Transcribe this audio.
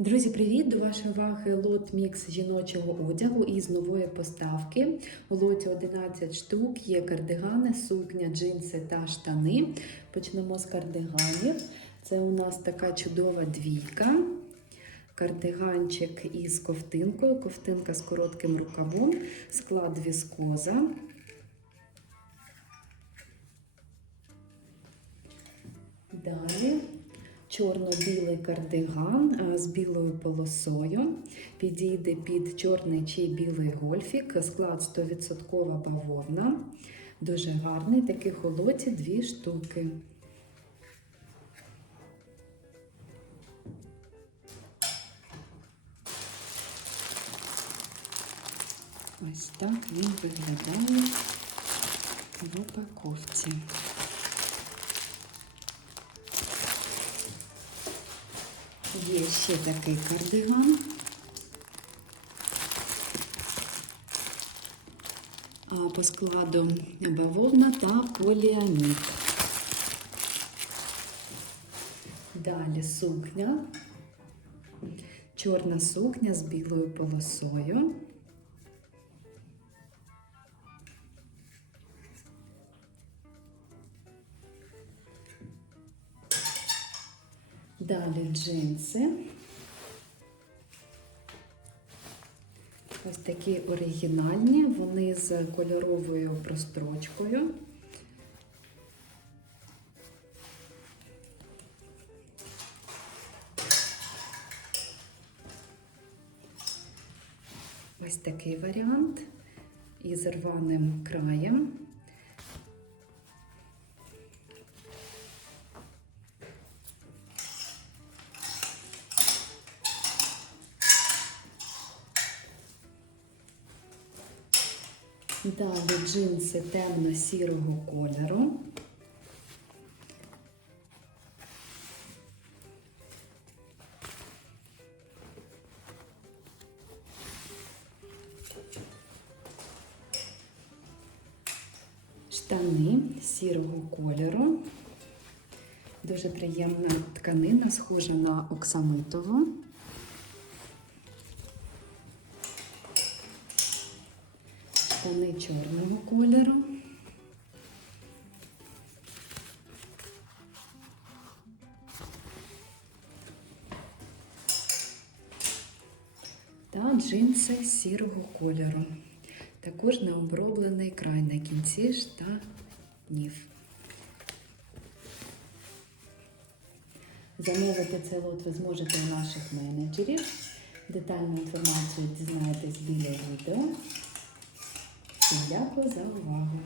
Друзі, привіт! До вашої уваги лот мікс жіночого одягу із нової поставки. У лоті 11 штук є кардигани, сукня, джинси та штани. Почнемо з кардиганів. Це у нас така чудова двійка. Кардиганчик із ковтинкою, ковтинка з коротким рукавом, склад віскоза. Далі чорно-білий кардиган з білою полосою. Підійде під чорний чи білий гольфік. Склад 100% бавовна. Дуже гарний, таких у лоті дві штуки. Ось так він виглядає в упаковці. Є ще такий кардиган. По складу бавовна та поліамід. Далі сукня. Чорна сукня з білою полосою. Далі джинси. Ось такі оригінальні, вони з кольоровою прострочкою. Ось такий варіант із рваним краєм. Далі джинси темно-сірого кольору. Штани сірого кольору. Дуже приємна тканина, схожа на оксамитову. Штани чорного кольору. Та джинси сірого кольору. Також необроблений край на кінці штанів. Замовити цей лот ви зможете у наших менеджерів. Детальну інформацію дізнаєтесь біля відео. Дякую за увагу!